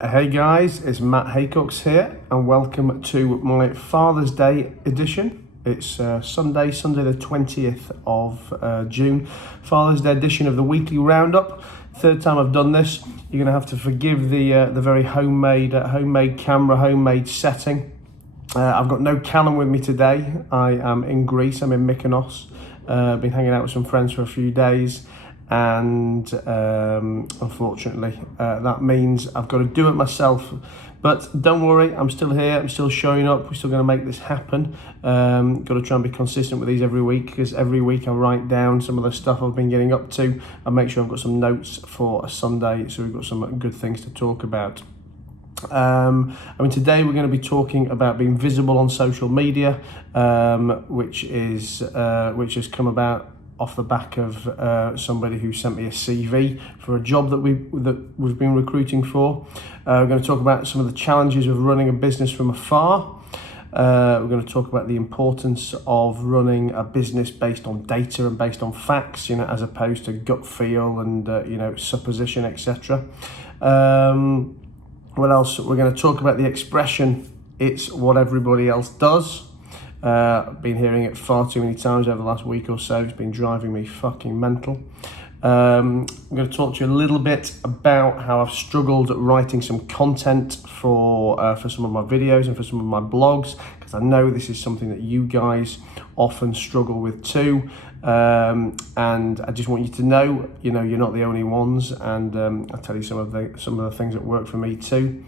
Hey guys, it's Matt Haycox here, and welcome to my Father's Day edition. It's Sunday the 20th of June, Father's Day edition of the weekly roundup. Third time I've done this. You're gonna have to forgive the very homemade camera, homemade setting. I've got no Callum with me today. I am in Greece. I'm in Mykonos. Been hanging out with some friends for a few days. And unfortunately that means I've got to do it myself, but don't worry, I'm still here, I'm still showing up, we're still going to make this happen. Got to try and be consistent with these every week, because every week I write down some of the stuff I've been getting up to and make sure I've got some notes for a Sunday, so we've got some good things to talk about. Today we're going to be talking about being visible on social media, which has come about off the back of somebody who sent me a CV for a job that we've been recruiting for. We're going to talk about some of the challenges of running a business from afar. We're going to talk about the importance of running a business based on data and based on facts, as opposed to gut feel and supposition, etc. What else? We're going to talk about the expression, "It's what everybody else does." I've been hearing it far too many times over the last week or so. It's been driving me fucking mental. I'm going to talk to you a little bit about how I've struggled at writing some content for some of my videos and for some of my blogs, because I know this is something that you guys often struggle with too. And I just want you to know, you're not the only ones, and I'll tell you some of the things that work for me too.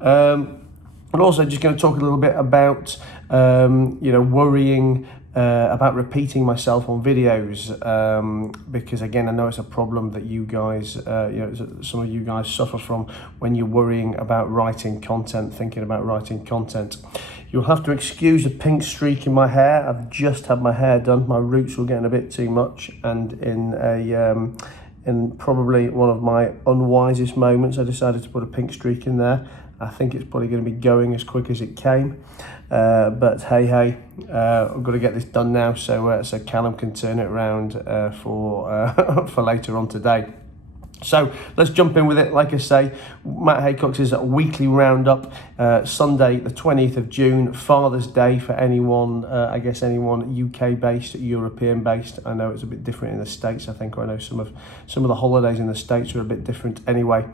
And also just going to talk a little bit about, worrying about repeating myself on videos, because again, I know it's a problem that you guys, some of you guys suffer from when you're worrying about writing content, thinking about writing content. You'll have to excuse the pink streak in my hair. I've just had my hair done. My roots were getting a bit too much, and in probably one of my unwisest moments, I decided to put a pink streak in there. I think it's probably going to be going as quick as it came, but hey, I've got to get this done now, so Callum can turn it around for later on today. So let's jump in with it. Like I say, Matt Haycox's weekly roundup, Sunday the 20th of June, Father's Day for anyone, anyone UK based, European based. I know it's a bit different in the States, I think, or I know some of the holidays in the States are a bit different anyway.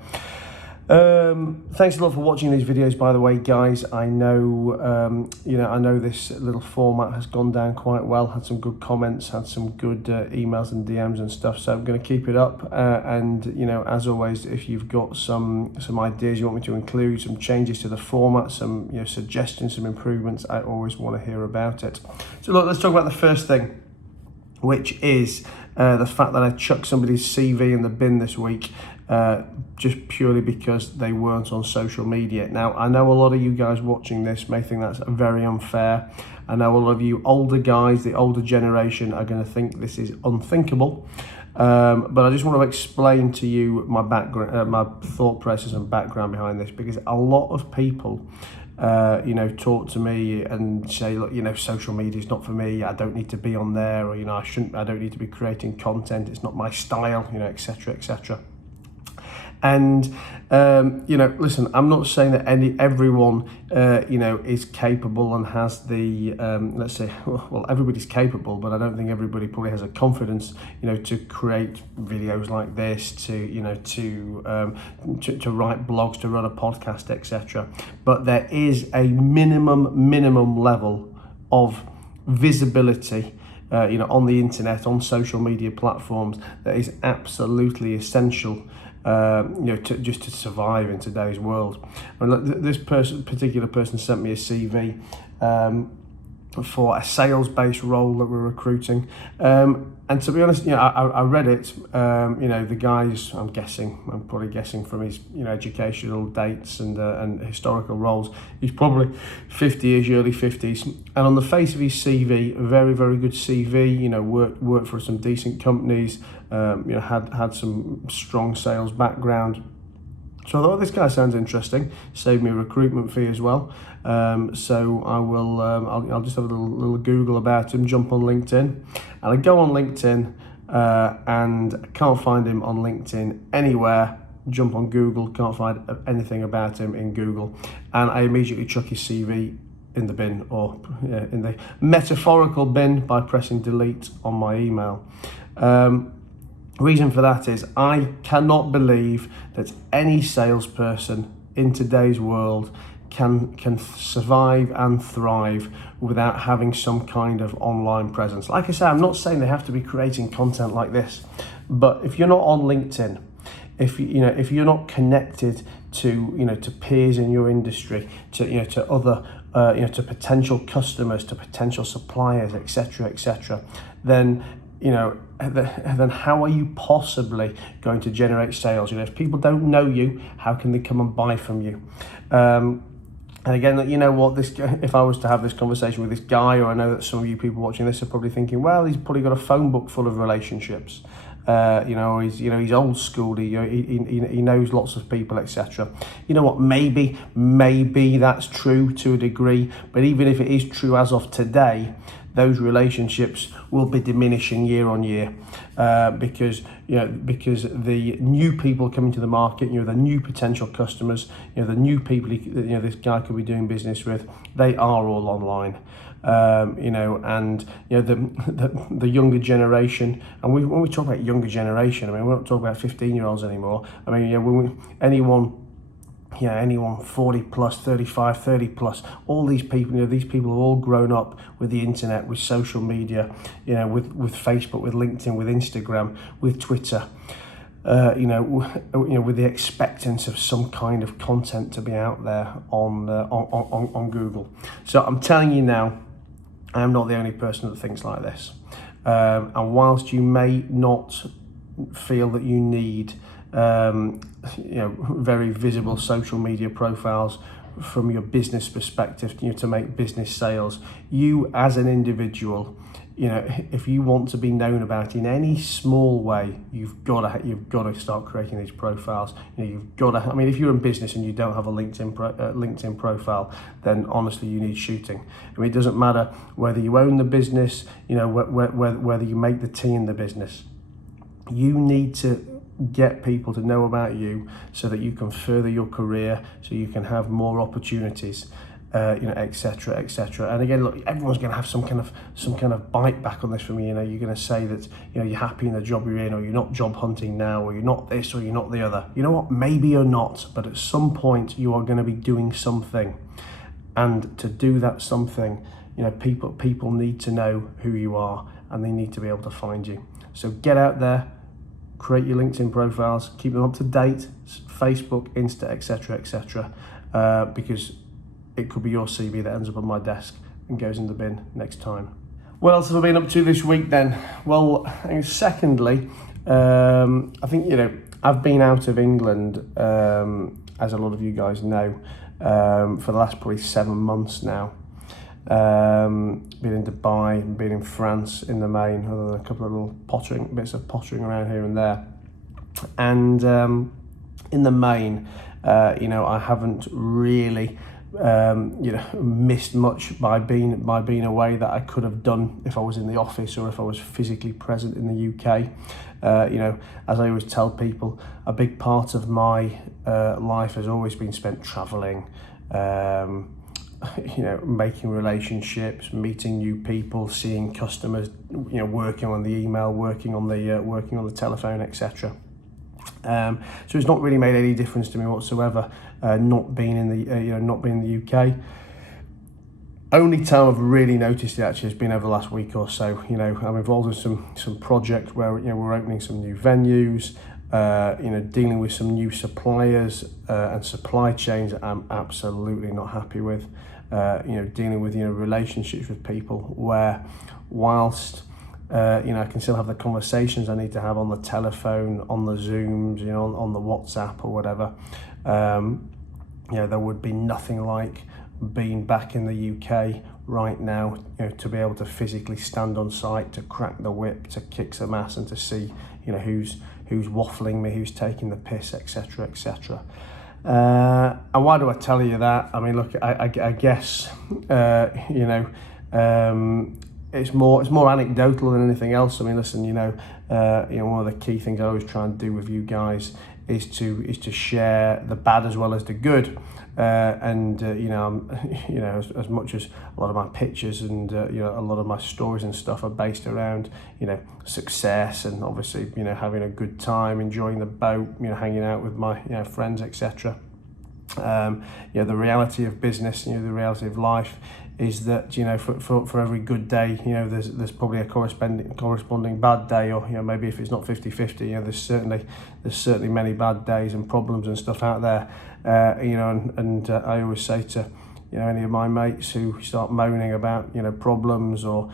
Thanks a lot for watching these videos, by the way, guys. I know I know this little format has gone down quite well, had some good comments, had some good emails and DMs and stuff, so I'm going to keep it up, and as always, if you've got some ideas you want me to include, some changes to the format, some suggestions, some improvements, I always want to hear about it. So look, let's talk about the first thing, which is the fact that I chucked somebody's CV in the bin this week, just purely because they weren't on social media. Now, I know a lot of you guys watching this may think that's very unfair. I know a lot of you older guys, the older generation, are going to think this is unthinkable. But I just want to explain to you my background, my thought process and background behind this, because a lot of people talk to me and say, look, social media is not for me, I don't need to be on there, or I don't need to be creating content, it's not my style, etc, etc. And listen, I'm not saying that everyone is capable and has the let's say, well, everybody's capable, but I don't think everybody probably has a confidence to create videos like this, to write blogs, to run a podcast, etc. But there is a minimum level of visibility on the internet, on social media platforms, that is absolutely essential to survive in today's world. This particular person sent me a CV for a sales-based role that we're recruiting, and to be honest, I read it. The guy's, I'm probably guessing from his educational dates and historical roles, he's probably 50ish, early 50s, and on the face of his CV, very, very good CV. Worked for some decent companies, had some strong sales background. So I thought, this guy sounds interesting. Saved me a recruitment fee as well. So I will. I'll just have a little Google about him. Jump on LinkedIn, and I go on LinkedIn, and I can't find him on LinkedIn anywhere jump on Google, can't find anything about him in Google, and I immediately chuck his CV in the bin, or in the metaphorical bin, by pressing delete on my email. Reason for that is I cannot believe that any salesperson in today's world can survive and thrive without having some kind of online presence. Like I say, I'm not saying they have to be creating content like this, but if you're not on LinkedIn, if you're not connected to peers in your industry, to other to potential customers, to potential suppliers, etc., then then how are you possibly going to generate sales? If people don't know you, how can they come and buy from you? And again, if I was to have this conversation with this guy, or I know that some of you people watching this are probably thinking, well, he's probably got a phone book full of relationships. He's old school. He knows lots of people, etc. You know what? Maybe that's true to a degree, but even if it is true as of today, those relationships will be diminishing year on year, because the new people coming to the market, the new potential customers, the new people this guy could be doing business with, they are all online. And the younger generation, and when we talk about younger generation, I mean, we're not talking about 15-year-olds anymore. I mean, anyone 40 plus, 35, 30 plus, all these people, these people have all grown up with the internet, with social media, with Facebook, with LinkedIn, with Instagram, with Twitter, with the expectance of some kind of content to be out there on Google. So I'm telling you now, I am not the only person that thinks like this. And whilst you may not feel that you need very visible social media profiles from your business perspective, to make business sales, you as an individual, if you want to be known about in any small way, you've got to start creating these profiles. You've got to. I mean, if you're in business and you don't have a LinkedIn profile, then honestly, you need shooting. I mean, it doesn't matter whether you own the business, whether you make the tea in the business. You need to get people to know about you so that you can further your career, so you can have more opportunities, etc. And again, look, everyone's going to have some kind of bite back on this from you. You're going to say that you're happy in the job you're in, or you're not job hunting now, or you're not this, or you're not the other. You know what? Maybe you're not, but at some point you are going to be doing something, and to do that something, people need to know who you are, and they need to be able to find you. So get out there. Create your LinkedIn profiles, keep them up to date, Facebook, Insta, etc., because it could be your CV that ends up on my desk and goes in the bin next time. What else have I been up to this week then? Well, secondly, I think, I've been out of England, as a lot of you guys know, for the last probably 7 months now. Been in Dubai, been in France in the main, other than a couple of little bits of pottering around here and there. And in the main, I haven't really missed much by being away that I could have done if I was in the office, or if I was physically present in the UK. As I always tell people, a big part of my life has always been spent traveling, making relationships, meeting new people, seeing customers, working on the email, working on the telephone, etc. So it's not really made any difference to me whatsoever, not being in the UK. Only time I've really noticed it actually has been over the last week or so. I'm involved in some project where we're opening some new venues, dealing with some new suppliers and supply chains that I'm absolutely not happy with. Dealing with relationships with people where, whilst I can still have the conversations I need to have on the telephone, on the Zooms, on the WhatsApp or whatever, there would be nothing like being back in the UK right now, to be able to physically stand on site, to crack the whip, to kick some ass, and to see who's waffling me, who's taking the piss, etc. And why do I tell you that? I mean, look, I guess it's more anecdotal than anything else. I mean, listen, one of the key things I always try and do with you guys is to share the bad as well as the good. As much as a lot of my pictures and a lot of my stories and stuff are based around success and obviously having a good time, enjoying the boat, hanging out with my friends, etc. The reality of business, the reality of life is that for every good day, there's probably a corresponding bad day, or maybe if it's not 50-50, there's certainly many bad days and problems and stuff out there. I always say to any of my mates who start moaning about problems or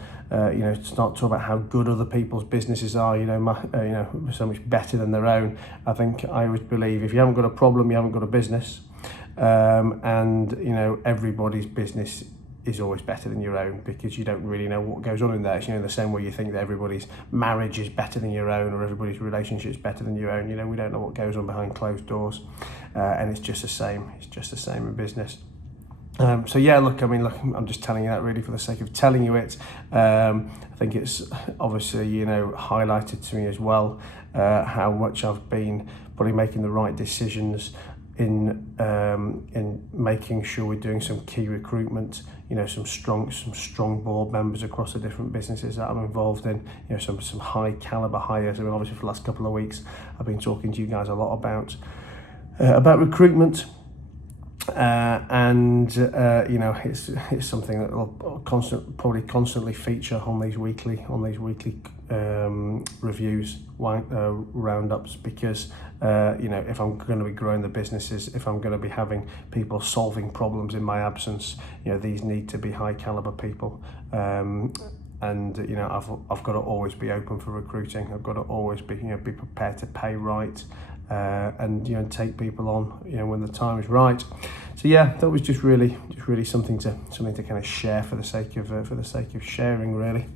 start talking about how good other people's businesses are, so much better than their own. I always believe if you haven't got a problem, you haven't got a business. Everybody's business is always better than your own, because you don't really know what goes on in there. In the same way you think that everybody's marriage is better than your own, or everybody's relationship is better than your own. We don't know what goes on behind closed doors, and it's just the same. It's just the same in business. I'm just telling you that really for the sake of telling you it. I think it's obviously highlighted to me as well how much I've been probably making the right decisions in making sure we're doing some key recruitment, some strong board members across the different businesses that I'm involved in, some high caliber hires. Obviously for the last couple of weeks I've been talking to you guys a lot about recruitment, it's something that will constantly feature on these weekly reviews, roundups, because if I'm going to be growing the businesses, if I'm going to be having people solving problems in my absence, these need to be high caliber people. I've got to always be open for recruiting. I've got to always be prepared to pay right, and take people on when the time is right. So that was just really something to kind of share for the sake of sharing, really.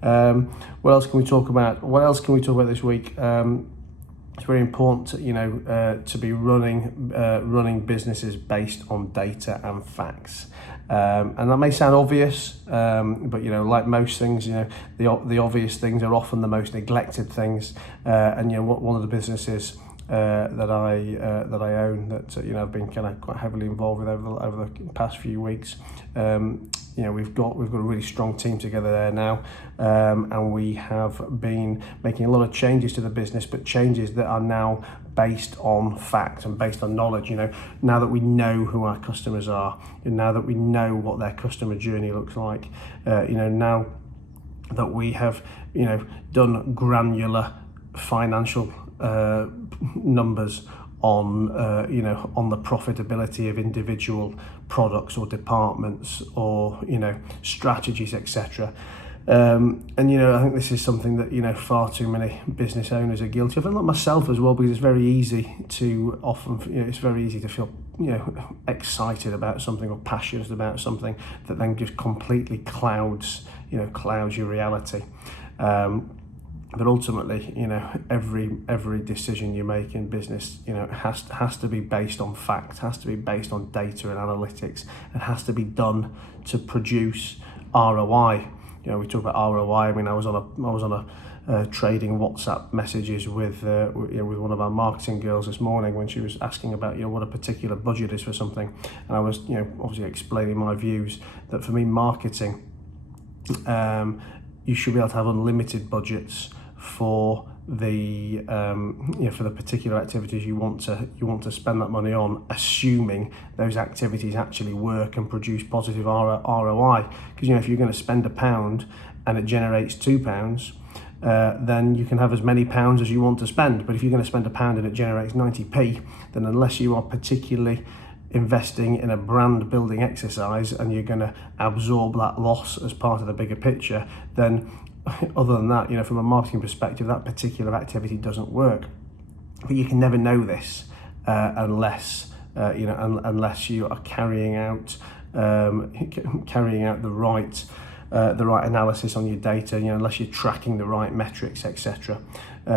What else can we talk about this week? It's very important to be running businesses based on data and facts. And that may sound obvious, but like most things, the obvious things are often the most neglected things. One of the businesses that I own, that I've been kind of quite heavily involved with over the past few weeks. We've got a really strong team together there now, and we have been making a lot of changes to the business, but changes that are now based on fact and based on knowledge. Now that we know who our customers are, and now that we know what their customer journey looks like, now that we have done granular financial numbers on the profitability of individual products or departments or strategies, etc. I think this is something that far too many business owners are guilty of, and like myself as well, because it's very easy to feel excited about something or passionate about something that then just completely clouds your reality. But ultimately, every decision you make in business, has to be based on fact, has to be based on data and analytics, and has to be done to produce ROI. We talk about ROI. I was on a trading WhatsApp messages with one of our marketing girls this morning when she was asking about what a particular budget is for something, and I was obviously explaining my views that for me, marketing, you should be able to have unlimited budgets for the for the particular activities you want to spend that money on, assuming those activities actually work and produce positive ROI. Because if you're going to spend £1 and it generates £2, then you can have as many pounds as you want to spend. But if you're going to spend £1 and it generates 90p, then unless you are particularly investing in a brand building exercise and you're going to absorb that loss as part of the bigger picture, then other than that, from a marketing perspective, that particular activity doesn't work. But you can never know this unless you are carrying out the right analysis on your data, unless you're tracking the right metrics, etc. Like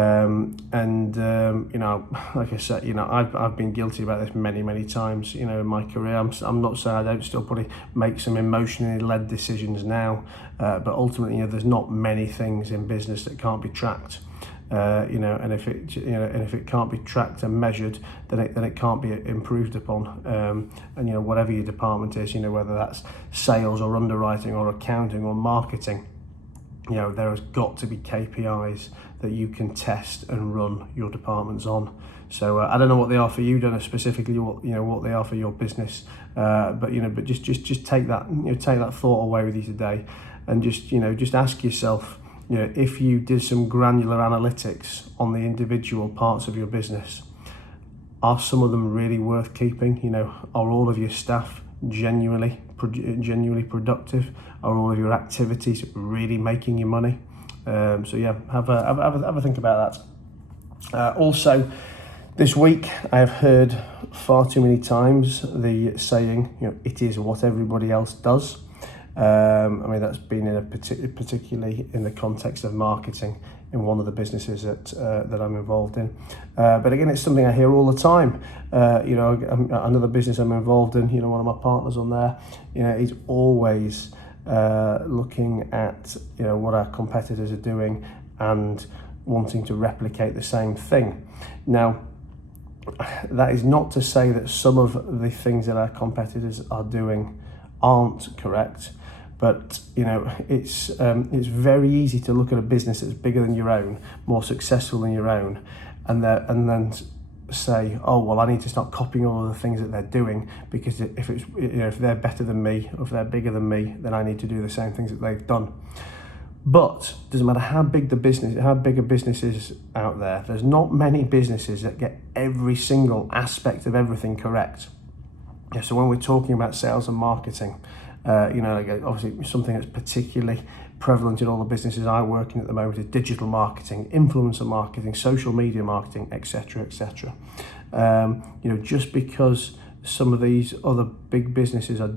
I said, I've been guilty about this many times, in my career. I'm not saying I don't still probably make some emotionally led decisions now, but ultimately, there's not many things in business that can't be tracked. and if it can't be tracked and measured, then it can't be improved upon. And whatever your department is, whether that's sales or underwriting or accounting or marketing, there has got to be KPIs that you can test and run your departments on. So I don't know what they are for you, don't know specifically what they are for your business, but just take that take that thought away with you today, and just ask yourself, if you did some granular analytics on the individual parts of your business, are some of them really worth keeping? Are all of your staff genuinely productive? Are all of your activities really making you money? So yeah, have a think about that. Also, this week I have heard far too many times the saying, it is what everybody else does. That's been particularly in the context of marketing in one of the businesses that I'm involved in. But again, it's something I hear all the time. Another business I'm involved in, one of my partners on there, he's always looking at what our competitors are doing and wanting to replicate the same thing. Now, that is not to say that some of the things that our competitors are doing aren't correct, but it's very easy to look at a business that's bigger than your own, more successful than your own, and then say, oh well, I need to start copying all of the things that they're doing, because if they're better than me, or if they're bigger than me, then I need to do the same things that they've done. But doesn't matter how big a business is out there, there's not many businesses that get every single aspect of everything correct. So when we're talking about sales and marketing, obviously something that's particularly prevalent in all the businesses I work in at the moment is digital marketing, influencer marketing, social media marketing, etc., etc. Just because some of these other big businesses are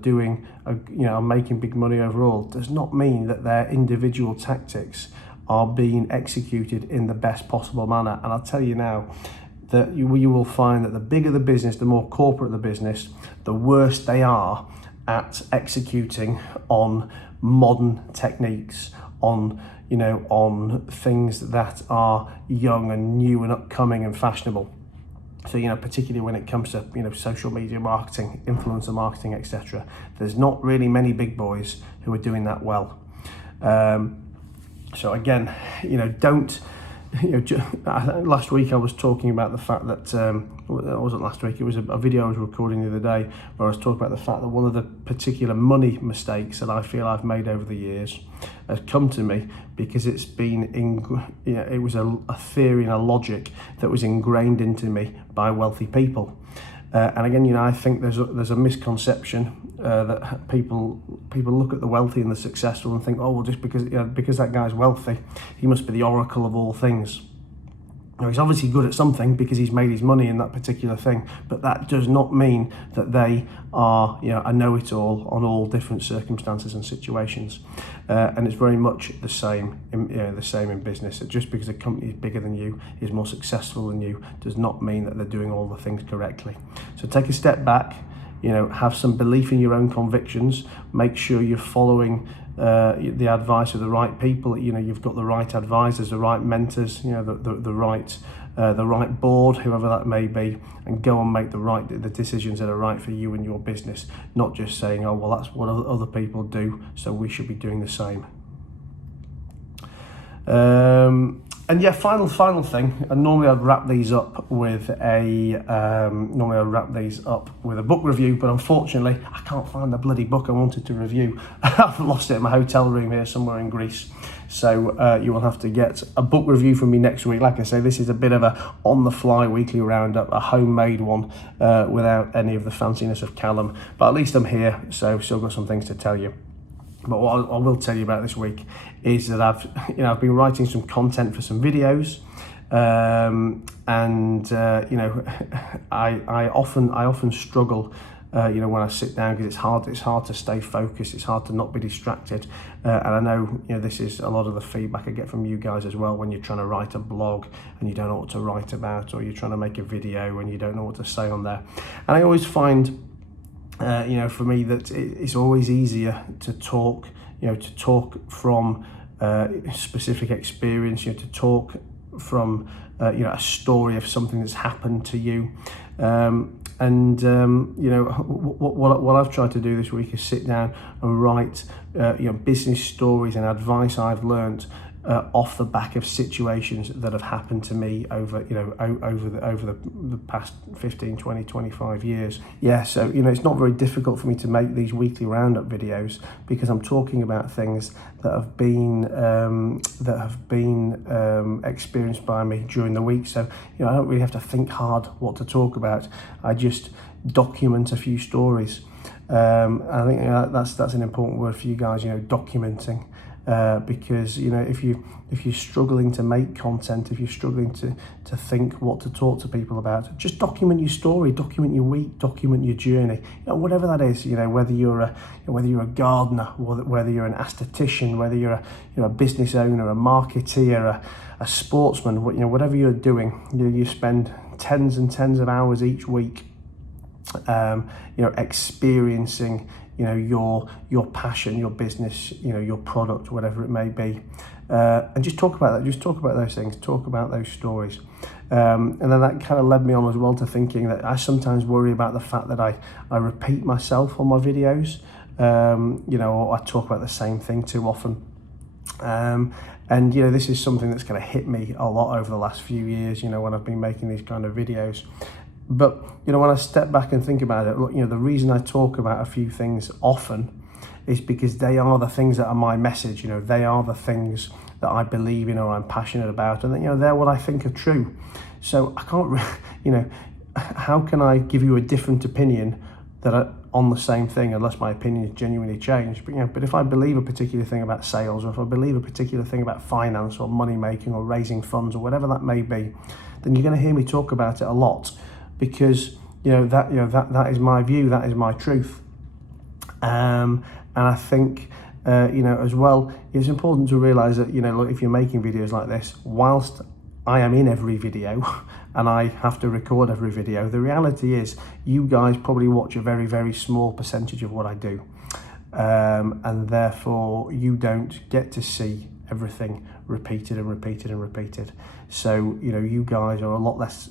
making big money overall, does not mean that their individual tactics are being executed in the best possible manner. And I'll tell you now that you will find that the bigger the business, the more corporate the business, the worse they are at executing on modern techniques, on things that are young and new and upcoming and fashionable. So particularly when it comes to social media marketing, influencer marketing, etc. There's not really many big boys who are doing that well. So again, don't. Last week I was talking about the fact that, it wasn't last week, it was a video I was recording the other day where I was talking about the fact that one of the particular money mistakes that I feel I've made over the years has come to me because it's been, it was a theory and a logic that was ingrained into me by wealthy people. And again, I think there's a misconception that people look at the wealthy and the successful and think, oh well, just because that guy's wealthy, he must be the oracle of all things. He's obviously good at something because he's made his money in that particular thing, but that does not mean that they are a know-it-all on all different circumstances and situations. And it's very much the same in business. Just because a company is bigger than you, is more successful than you, does not mean that they're doing all the things correctly. So take a step back, have some belief in your own convictions, make sure you're following the advice of the right people. You've got the right advisors, the right mentors, the right board, whoever that may be, and go and make the decisions that are right for you and your business, not just saying, oh well, that's what other people do, so we should be doing the same. And yeah, final thing. And normally I'd wrap these up with a book review, but unfortunately I can't find the bloody book I wanted to review. I've lost it in my hotel room here somewhere in Greece. So you will have to get a book review from me next week. Like I say, this is a bit of a on-the-fly weekly roundup, a homemade one without any of the fanciness of Callum. But at least I'm here, so I've still got some things to tell you. But what I will tell you about this week is that I've been writing some content for some videos, I often struggle, when I sit down, because it's hard to stay focused, it's hard to not be distracted, and I know this is a lot of the feedback I get from you guys as well when you're trying to write a blog and you don't know what to write about, or you're trying to make a video and you don't know what to say on there. And I always find, for me, that it's always easier to talk from specific experience, to talk from a story of something that's happened to you. What I've tried to do this week is sit down and write business stories and advice I've learned off the back of situations that have happened to me over the past 15, 20, 25 years. Yeah, so it's not very difficult for me to make these weekly roundup videos because I'm talking about things that have been experienced by me during the week. So I don't really have to think hard what to talk about. I just document a few stories. I think that's an important word for you guys. Documenting. Because if you're struggling to make content, if you're struggling to think what to talk to people about, just document your story, document your week, document your journey. Whatever that is. Whether you're a gardener, whether you're an aesthetician, whether you're a business owner, a marketeer, a sportsman. Whatever you're doing, you spend tens and tens of hours each week, experiencing your passion, your business, your product, whatever it may be, and just talk about that. Just talk about those things. Talk about those stories, and then that kind of led me on as well to thinking that I sometimes worry about the fact that I repeat myself on my videos, or I talk about the same thing too often. And this is something that's kind of hit me a lot over the last few years. When I've been making these kind of videos. But when I step back and think about it, look, the reason I talk about a few things often is because they are the things that are my message. They are the things that I believe in or I'm passionate about, and they're what I think are true. So I can't, how can I give you a different opinion that are on the same thing unless my opinion is genuinely changed? But if I believe a particular thing about sales, or if I believe a particular thing about finance or money making or raising funds or whatever that may be, then you're going to hear me talk about it a lot. Because that is my view, that is my truth, and I think as well, it's important to realise that look, if you're making videos like this, whilst I am in every video and I have to record every video, the reality is you guys probably watch a very, very small percentage of what I do, and therefore you don't get to see everything repeated and repeated and repeated. So you guys are a lot less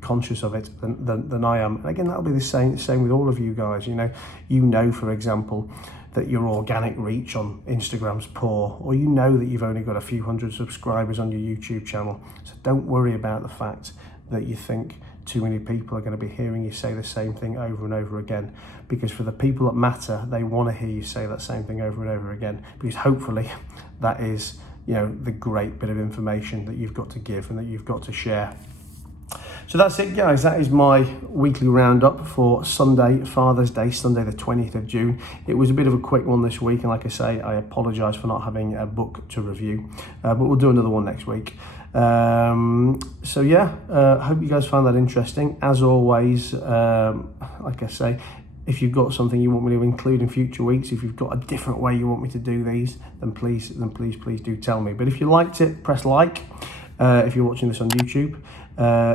conscious of it than I am. And again, that'll be the same with all of you guys. For example, that your organic reach on Instagram's poor, or that you've only got a few hundred subscribers on your YouTube channel. So don't worry about the fact that you think too many people are going to be hearing you say the same thing over and over again, because for the people that matter, they want to hear you say that same thing over and over again, because hopefully that is the great bit of information that you've got to give and that you've got to share. So that's it, guys. That is my weekly roundup for Sunday, Father's Day, Sunday the 20th of June. It was a bit of a quick one this week, and like I say, I apologise for not having a book to review, but we'll do another one next week. So yeah, hope you guys found that interesting. As always, like I say, if you've got something you want me to include in future weeks, if you've got a different way you want me to do these, then please do tell me. But if you liked it, press like. If you're watching this on YouTube.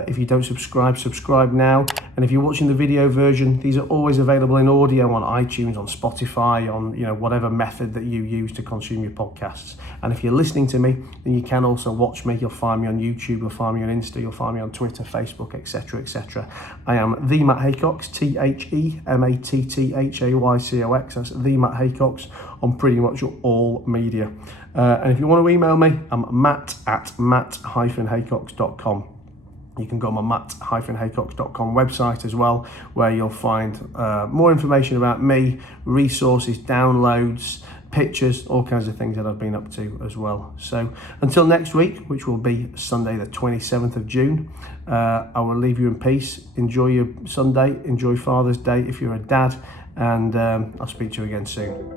If you don't subscribe now. And if you're watching the video version, these are always available in audio on iTunes, on Spotify, on whatever method that you use to consume your podcasts. And if you're listening to me, then you can also watch me. You'll find me on YouTube, you'll find me on Insta, you'll find me on Twitter, Facebook, etc., etc. I am the Matt Haycox, TheMattHaycox. That's the Matt Haycox on pretty much all media. And if you want to email me, I'm matt@matt-haycox.com. You can go on my matt-haycox.com website as well, where you'll find more information about me, resources, downloads, pictures, all kinds of things that I've been up to as well. So until next week, which will be Sunday the 27th of June, I will leave you in peace. Enjoy your Sunday, enjoy Father's Day if you're a dad, and I'll speak to you again soon.